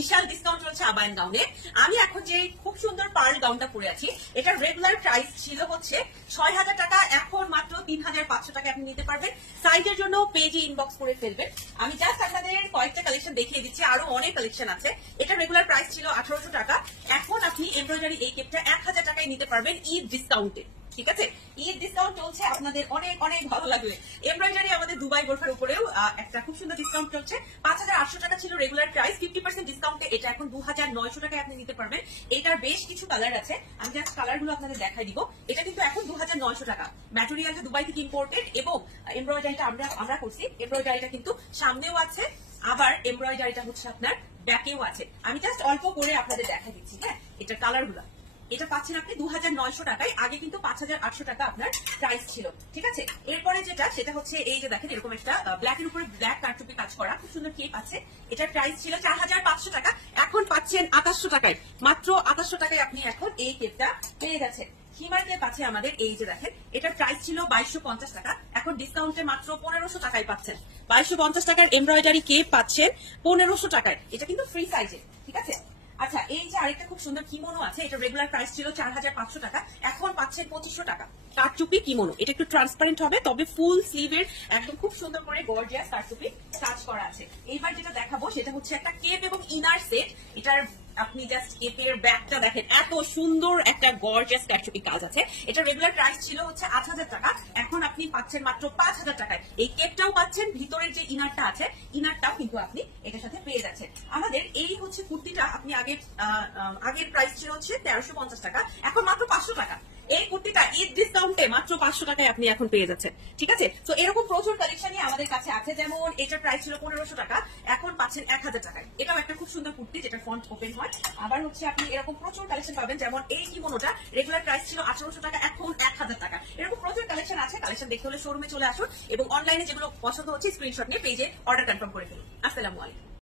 বিশাল discount চলছে আবায়ন গাউনে। আমি এখন যে খুব সুন্দর পার্ল গাউনটা পরে আছি, এটার রেগুলার প্রাইস ছিল হচ্ছে ৬,০০০ টাকা, এখন মাত্র ৩,৫০০ টাকা আপনি নিতে পারবেন। সাইজের জন্য পেজে ইনবক্স করে ফেলবেন। আমি জাস্ট আপনাদের কয়েকটা কালেকশন দেখিয়ে দিচ্ছি, আরো অনেক কালেকশন আছে। এটা রেগুলার প্রাইস ছিল ১৮০০ টাকা, এখন আপনি এমব্রয়ডারি এই কেপটা ১,০০০ টাকায় নিতে পারবেন ঈদ ডিসকাউন্টে। ঠিক আছে, ঈদ ডিসকাউন্ট চলছে, আপনাদের অনেক অনেক ভালো লাগবে। এমব্রয়ডারি আমাদের দুবাই বোরখার উপরেও একটা খুব সুন্দর ডিসকাউন্ট চলছে। ৫,৮০০ টাকা ছিল রেগুলার প্রাইস, 50% ডিসকাউন্টে এটা এখন ২,৯০০ টাকায় আপনি নিতে পারবেন। এটার বেশ কিছু কালার আছে, আমি জাস্ট কালার গুলো আপনাদের দেখাই দিব। এটা কিন্তু এখন ২,৯০০ টাকা। ম্যাটেরিয়ালটা দুবাই থেকে ইম্পোর্টেড এবং এমব্রয়ডারিটা আমরা করছি। এমব্রয়ডারিটা কিন্তু সামনেও আছে, আবার এমব্রয়ডারিটা হচ্ছে আপনার ব্যাকেও আছে। আমি জাস্ট অল্প করে আপনাদের দেখাই দিচ্ছি। হ্যাঁ, এটা কালার গুলা, এটা পাচ্ছেন আপনি ২,৯০০ টাকায়, আগে কিন্তু ৫,৮০০ টাকা আপনার প্রাইস ছিল। ঠিক আছে, এরপরে যেটা সেটা হচ্ছে এই যে দেখেন এরকম একটা ব্ল্যাকের উপরে ব্ল্যাক কারচুপি কাজ করা খুব সুন্দর কেপ আছে। এটার প্রাইস ছিল ৪,৫০০ টাকা, এখন পাচ্ছেন ২৮০০ টাকায়। মাত্র ২৮০০ টাকায় আপনি এখন এই কেপটা পেয়ে গেছেন। হিমার কেপ আছে আমাদের, এই যে দেখেন এটার প্রাইস ছিল ২২৫০ টাকা, এখন ডিসকাউন্টে মাত্র ১৫০০ টাকায় পাচ্ছেন। ২২৫০ টাকার এমব্রয়ডারি কেপ পাচ্ছেন ১৫০০ টাকায়, এটা কিন্তু ফ্রি সাইজে। ঠিক আছে, আচ্ছা এই যে আরেকটা খুব সুন্দর কিমোনো আছে, এটা রেগুলার প্রাইস ছিল ৪,৫০০ টাকা, এখন পাচ্ছেন ২৫০০ টাকা। কারচুপি কিমোনো, এটা একটু ট্রান্সপারেন্ট হবে, তবে ফুল স্লিভের একদম খুব সুন্দর করে গর্জিয়াস কারচুপি কাজ করা আছে। এইবার যেটা দেখাবো সেটা হচ্ছে একটা কেপ এবং ইনার সেট। এটার আপনি জাস্ট কেপের ব্যাগটা দেখেন, এত সুন্দর একটা গর্জিয়াস কারচুপি কাজ আছে। এটা রেগুলার প্রাইস ছিল হচ্ছে ৮,০০০ টাকা, এখন আপনি পাচ্ছেন মাত্র ৫,০০০ টাকায়। এই কেপটাও পাচ্ছেন, ভিতরের যে ইনারটা আছে ইনারটাও কিন্তু আপনি এটার সাথে পেয়ে যাচ্ছেন। আমাদের এই হচ্ছে কুর্তিটা আপনি আগের প্রাইস ছিল হচ্ছে ১৩৫০ টাকা, এখন মাত্র ৫০০ টাকা। এই কুর্তিটা ঈদ ডিসকাউন্টে মাত্র ৫০০ টাকায় আপনি এখন পেয়ে যাচ্ছেন। ঠিক আছে, তো এরকম প্রচুর কালেকশনই আমাদের কাছে আছে। যেমন এটার প্রাইস ছিল ১৫০০ টাকা, এখন পাচ্ছেন ১,০০০ টাকায়। এটাও একটা খুব সুন্দর কুর্তি যেটা ফ্রন্ট ওপেন হয়। আবার হচ্ছে আপনি এরকম প্রচুর কালেকশন পাবেন, যেমন এই কিমোনোটা রেগুলার প্রাইস ছিল ১৮০০ টাকা, এখন ১,০০০ টাকা। এরকম প্রচুর কালেকশন আছে। কালেকশন দেখতে হলে শোরুমে চলে আসুন এবং অনলাইনে যেগুলো পছন্দ হচ্ছে স্ক্রিনশট নিয়ে পেজে অর্ডার কনফার্ম করে ফেলুন। আসসালামু আলাইকুম।